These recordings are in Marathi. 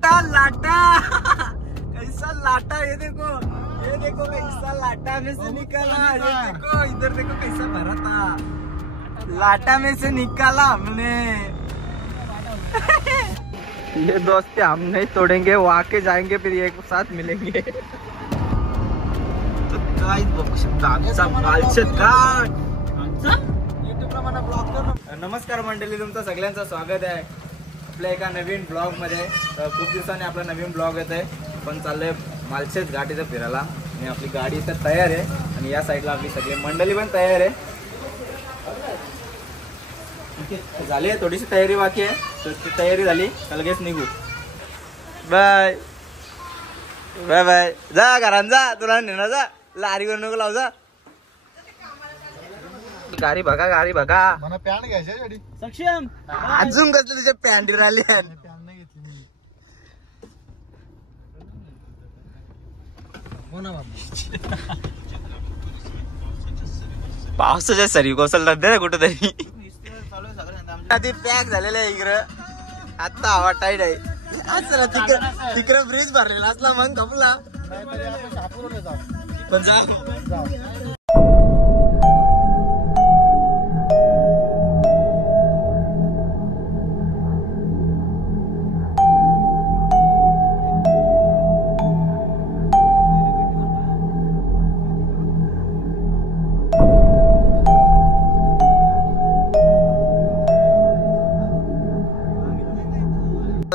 लाटा कैसा लाटा, ये देखो कैसा लाटा में से निकाला। ये देखो इधर देखो कैसा भरा था, लाटा में से निकाला हमने। ये दोस्ती हम नहीं तोड़ेंगे, वो आके जाएंगे फिर एक साथ मिलेंगे। तो नमस्कार मंडळी, तुमचं सगळ्यांचं स्वागत आहे आपल्या एका नवीन ब्लॉग मध्ये। खूप दिवसांनी आपला नवीन ब्लॉग येत आहे, पण चाललंय मालशेज घाट इथं फिरायला आणि आपली गाडी इथं तयार आहे आणि या साईडला आपली सगळी मंडळी पण तयार आहे। झाली आहे, थोडीशी तयारी बाकी आहे, तर ती तयारी झाली तर लगेच निघू। बाय बाय बाय, जा घरात जा, तुला नेणार जा, लारी करू नको लाव जा। गाडी बघा, गाडी बघा, मला पॅन्ट घ्यायची गाडी सक्षम अजून कसलं तुझ्या पॅन्ट राहिली पॅन्ट नाही घेतली मी। हो ना बाबा, पावसाच्या सरी कोसळतात दे कुठं तरी। आधी पॅक झालेलं आहे इकडं, आता हवा टाईट आहे। असं तिकडे ब्रिज भरलेला असला मग कपला पण जा।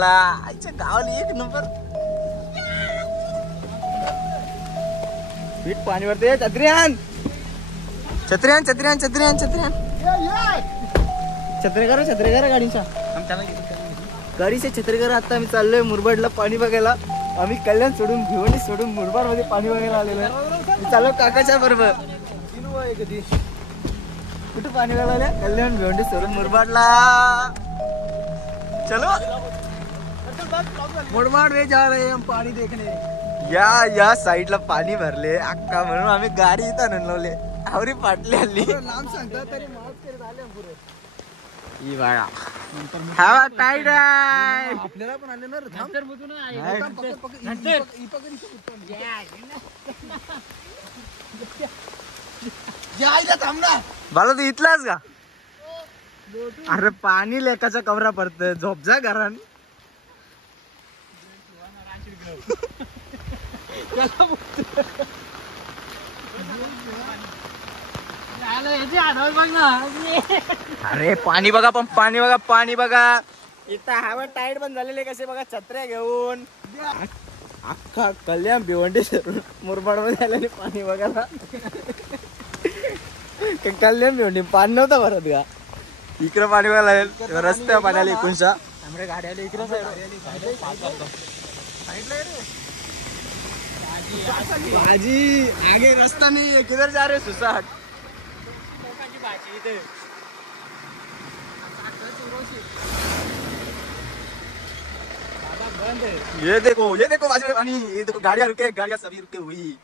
आईच्या गावाला एक नंबर पीठ पाणी वरते। छत्र्यान छत्र्यान छत्र्यान छत्र्यान छत्र्यान छत्रे करा गाडीच्या छत्रे करा। आता आम्ही चाललोय मुरबाडला पाणी बघायला। आम्ही कल्याण सोडून भिवंडी सोडून मुरबाड मध्ये पाणी बघायला आलेलो आहे। चाललो काकाच्या बरोबर। कुठे पाणी बघायला आले? कल्याण भिवंडी सोडून मुरबाडला। चलो मुरबाड में जा रहे हैं हम पानी देखने। या साइडला पाणी भरले अक्का, म्हणून आम्ही गाडी इथं आणवले। आवरी पाटली हल्ली नाम सांगता तरी माफ करत आले पुरे। ही बाळा हवा टाईट आहे, आपल्याला पण आले ना नंतर बुजून बाला तू इथलाच का? अरे पाणी लेकाचा कवरा पडत, झोप जा घरान। अरे पाणी बघा, पण पाणी बघा, पाणी बघा इथं हवा टाईट पण झालेले कसे बघा। छत्र्या घेऊन अख्खा कल्याण भिवंडी मुरबाड मध्ये आलेले पाणी बघायला। कल्याण भिवंडी पाणी नव्हतं भरत का? इकडं पाणी बघायला, रस्त्यावर पाणी आले एकुणच्या आमच्या गाडी आली इकडं भाजी आगे रास्ता नहीं है, किधर जा रहे सुसाट? ये देखो बाजू में पानी, ये देखो गाड़ियां रुके, गाड़ियां सभी रुके हुई।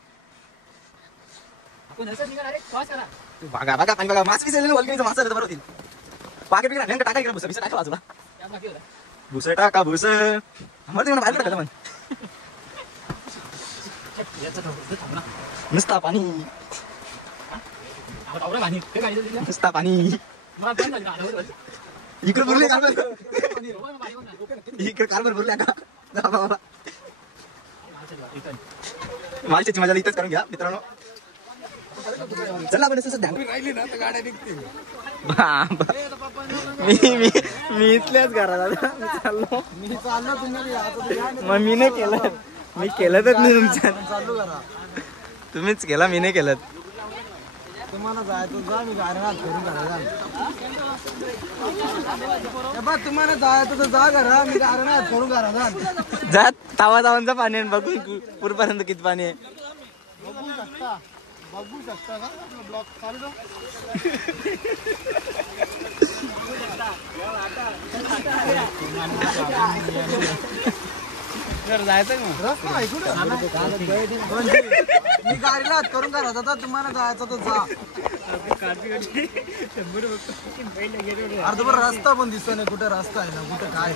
भागा भागा पाणी बघा, मास विसरले वलगीचं मास बरोबर होतील। पाके बिगडा नेमका टाका इकडे भुसा टाका बाजूला, भुसा टाका भुस आम्हाला बाहेर टाका मन नुसता पाणी नुसता पाणी इकडे भरले कारभार, इकडे कारभार भरल्या का मालशेजची मजा इथंच करून घ्या मित्रांनो। चला आपण तसं ध्यान राहिली ना तर गाड्या निघतील। मी इथल्याच घरात चाललो, मग मी नाही केलं, मी केलं तर नाही तुमच्या चालू करा, तुम्हीच केला मी नाही केलं। तुम्हाला जायचं जा, मी गाड्या करून घरा तुम्हाला जायचं तर जा घरा, मी गाड्या करून घरा जा। तावा तावांचं पाणी आहे बघू पूरपर्यंत किती पाणी आहे बघू शकता का? ब्लॉक चालू रस्ता ऐकू ना. मी गाडीला हात करून करत होता तुम्हाला जायचं तर जा. अर्धभर रस्ता पण दिसतो नाही कुठे रस्ता आहे ना कुठे काय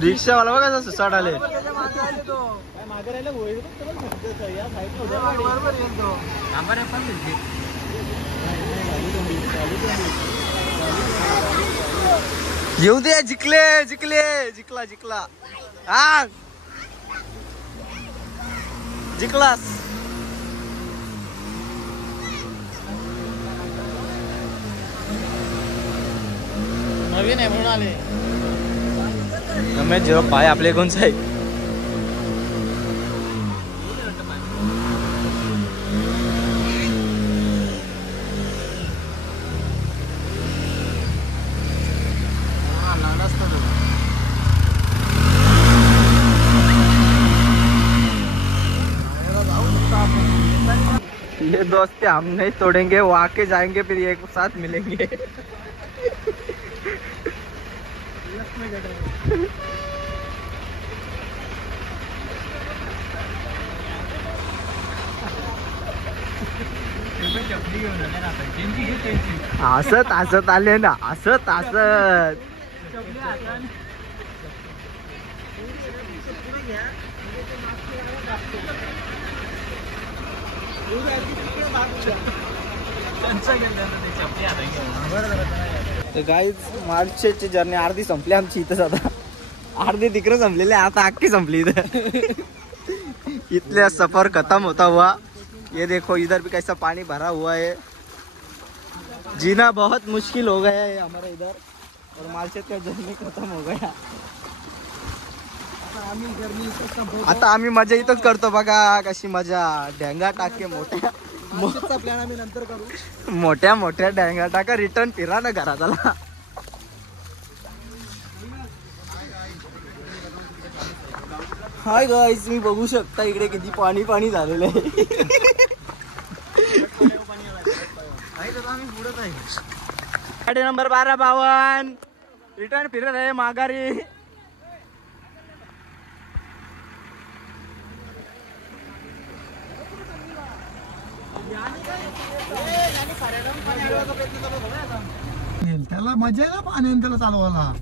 रिक्षावाला बघा सुसाट आले. येऊ दे जिंकले जिंकले जिंकला जिंकला हा जिंकलास. नवीन आहे म्हणून आले. गमे जेव्हा पाय आपले कोणचं आहे. ये दोस्ती हम नहीं तोड़ेंगे, वो आके जाएंगे फिर एक साथ मिलेंगे. हसत हसत आले ना हसत हसत. गाईज मार्चची जर्नी अर्धी संपली आमची इथंच. आता अर्धी तिकडे संपलेली आता अख्खी संपली इधर. इतने सफर खत्म होता हुआ. ये देखो इधर भी कैसा पानी भरा हुआ है. जीना बहुत मुश्किल हो गया है हमारा इधर. और मालशेत का जर्नी खत्म हो गया. आता आम्ही मजा इथंच करतो बघा कशी मजा. ढेंगा टाके मोठ्या प्लॅन आम्ही नंतर करू. मोठ्या मोठ्या ढेंगा टाका रिटर्न फिरा ना घरात आला. हाय गाईज तुम्ही बघू शकता इकडे किती पाणी पाणी झालेलं आहे. गाडी नंबर 1252 रिटर्न फिरत आहे माघारी. त्याला मजा आहे ना पाण्याने त्याला चालवायला.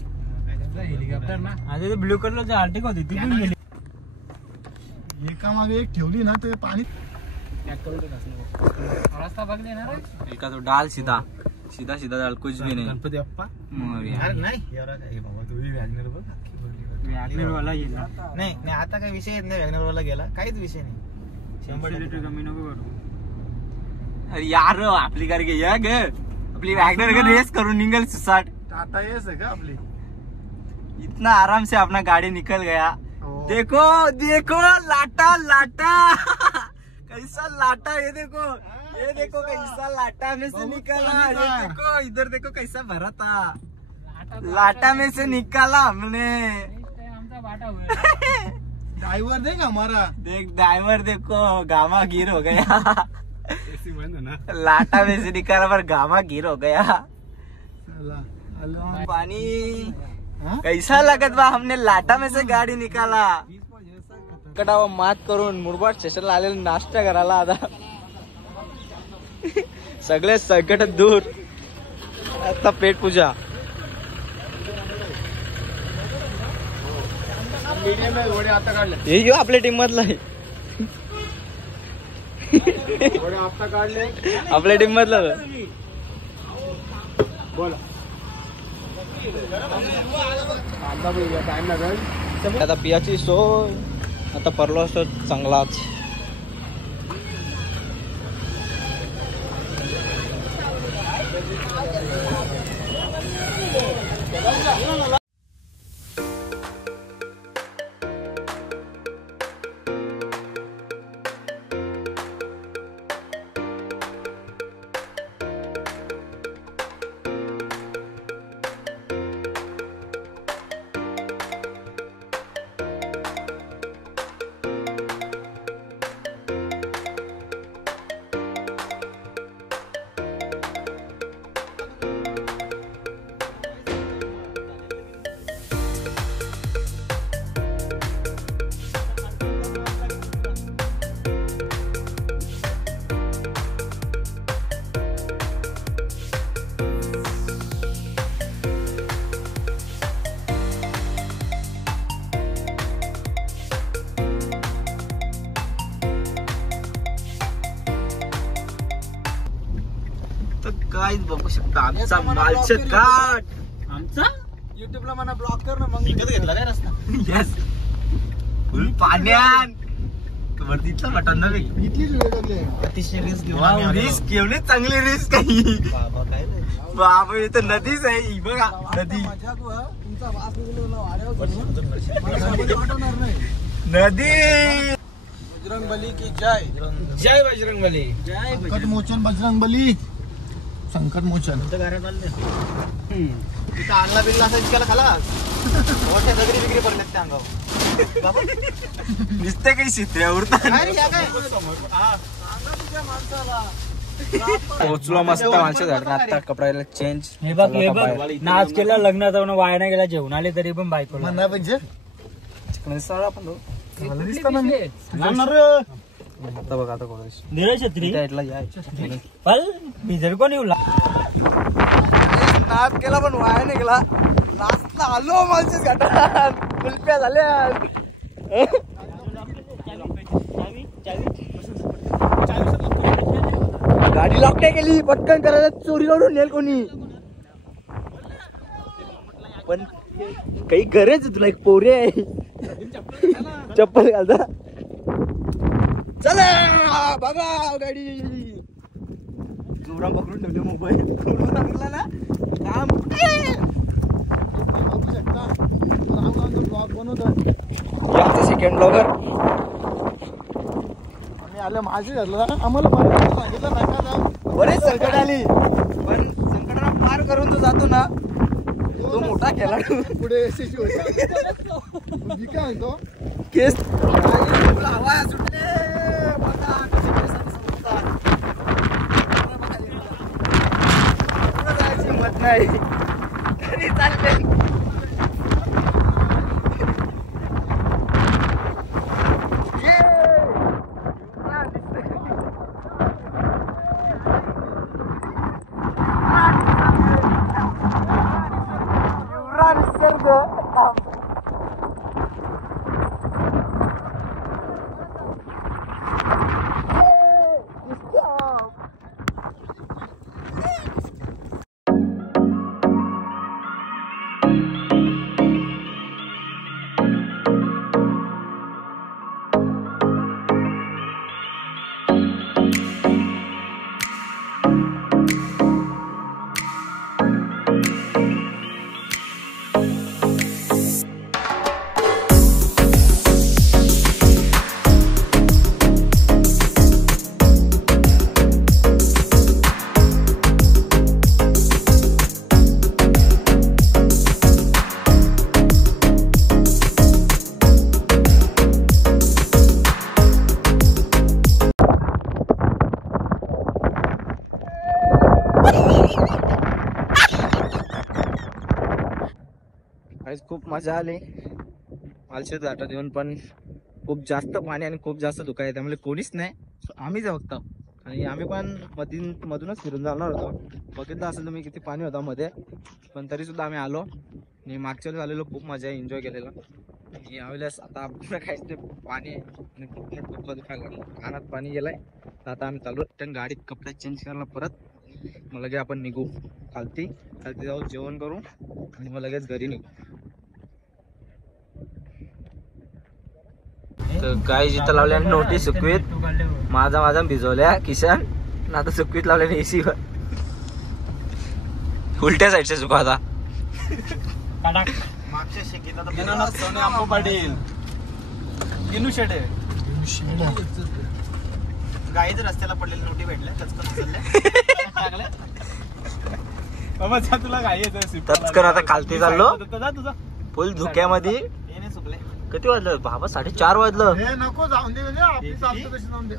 हेलिकॉप्टर ना आणि ब्लू कलरची आर्टिक होती ती पण गेली. एका मागे एक ठेवली ना ते पाणी रास्ता बघले ना रे. एका तो डाल सीधा सीधा सीधा डाल कुछ भी नहीं. गणपती बाप्पा नाही नाही नाही आता काही विषय नाही. वॅगनरवाला गेला काहीच विषय नाही. 100 लिटर कमी नको करू. अरे यार आपली गाडी घे या ग. आपली वॅगनर रेस करून निकल सुसाट. टाटा एस है का आपली. इतना आराम से अपना गाड़ी निकल गया. देखो देखो लाटा लाटा कैसा लाटा. ये देखो कैसा लाटा में से निकाला. ये देखो इधर देखो कैसा भरा था. लाटा में से निकाला हमने. ड्राइवर देगा हमारा. देख ड्राइवर देखो गामा गिर हो गया. लाटा में से निकाला पर गामा गिर हो गया. पानी कैसा लगत बा. हमने लाटा में से गाडी निकाला. कडावा मात करून मुरबाड स्टेशनला आलेला नाश्ता करायला. आता सगळे संकट दूर. आता पेट पूजा. हे यो आपल्या टीम मधला आहे. आपल्या टीम मधला बोला. आता पियाची सोय. आता परलो असतो चांगलाच. तर काय बघू शकता आमचा मालशेत घाट. आमचा युट्यूबला मला ब्लॉक कर ना मग. विकत घेतला काय रस्ता? येस फुल पाण्यात वरती इथला मटण ना इथलीच वेगळी आहे. अतिशय रिस्क घेऊन आम्ही आलेलो. रिस्क एवढी चांगली रिस्क काही बाबा काय रे? बाबा इथं नदीच आहे ही बघा नदी. मजाक वा, तुमचा वास निघाला वाऱ्यावर मला समज वाटणार नाही. नदी. बजरंग बली की जय. जय बजरंग बली. संकट मोचन बजरंग बली. संकट मोचन. तुमच्या घरात आले तिथं आणला बिल्ला असं इतक्याला खाला मोठ्या दगडी बिगडी पडल्यात त्या अंगावर. नुसते काही शित्र्या उरतात. काय रे, या काय? पोचलो मस्त माणसं झाड आता कपड्याला चेंज. हे बघ नाच केला लग्नात जाऊन वाया नाही गेला जेवण आले तरी पण बायको म्हणणार म्हणजे आपण आता बघा आता कोण छत्री या पल भिजर कोण येऊ नाच केला पण वाया नाही गेला. नाचला आलो माणसं घाटात कुल्प्या झाल्या. गाडी लॉक नाही केली पटकन करायला चोरी करून नेल कोणी. पण काही गरज आहे तुला एक पोरे आहे चप्पल घालता. चला बघा गाडी जोरा पकडून ठेवले मोबाईल लागला ना काम. बघू शकता लांब लांब ब्लॉग बनवतात. आमचा सेकंड ब्लॉगर. आम्ही आलं माझे झालं आम्हाला सांगितलं नका जा. बरेच संकट आली पण संकटाला पार करून तो जातो ना तो मोठा खेळाडू. पुढे यशस्वी होता. मी काय म्हणतो केस हवा सुटले. बघा कसे केसांनी सुटतात. जायची हिंमत नाही तरी चालते. खूप मजा आली मालशेत घाटात येऊन. पण खूप जास्त पाणी आणि खूप जास्त धुका आहे त्यामुळे कोणीच नाही. आम्हीच फक्त आणि आम्ही पण मधूनच फिरून जाणार होतो. बघितलं असेल तुम्ही किती पाणी होता मध्ये पण तरी सुद्धा आम्ही आलो आणि मागच्या वेळेस आलेलो खूप मजा एन्जॉय केलेला. यावेळेस आता आपलं काहीच ते पाणी आहे आणि खूप डोकं दुखायला लागलं. कानात पाणी गेलाय तर आता आम्ही चालू रिटर्न गाडीत कपडे चेंज करायला परत. मग लगेच आपण निघू खालती जाऊ जेवण करू आणि मग लगेच घरी निघू. तर गाय जिथं लावल्या नोटी सुकवीत माझा भिजवल्या किशन आता सुकवीत लावल्या एसी वर उलट्या साईडच्या सुका आता. मागच्या शेकीला सोने आंबा पाटील गिनू शेटे गाईच रस्त्याला पडलेली नोटी भेटल्या चालल्या. बाबा जा तुला गाई येत तत्कर आता खालती चाललो तुझा फुल धुक्यामध्ये. येणे सुकले. किती वाजलं बाबा 4:30 वाजलं. हे नको जाऊन दे म्हणजे आपली चालतं तशी जाऊन दे.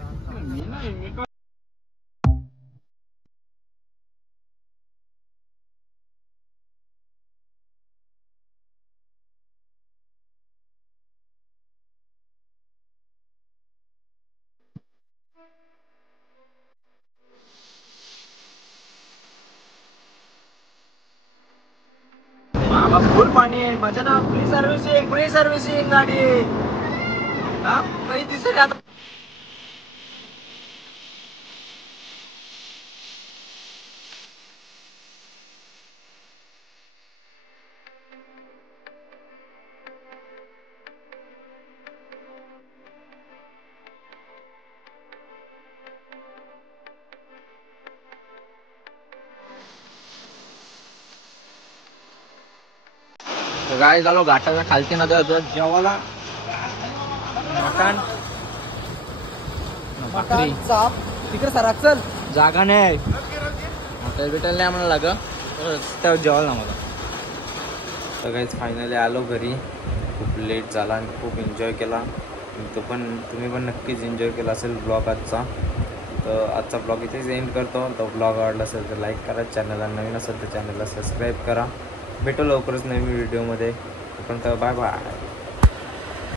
बाबा फुल पाणी आहे मजा ना. फ्री सर्व्हिसिंग गाडी काही दिसत आता. काय झालो घाटाच्या खालती ना जेवायला मटण भाकरी चाप तिकडे सरा चल. जागा नाही हॉटेल बिटेल नाही आम्हाला लागत जेवायला आम्हाला. तर काहीच फायनली आलो घरी. खूप लेट झाला आणि खूप एन्जॉय केला. तुम्ही पण नक्कीच एन्जॉय केला असेल ब्लॉग आजचा. तर आजचा ब्लॉग इथेच एंड करतो. तो ब्लॉग आवडला असेल तर लाईक करा. चॅनलला नवीन असेल तर चॅनलला सबस्क्राईब करा. भेटू लवकरच नवीन व्हिडिओमध्ये. पण बाय बाय.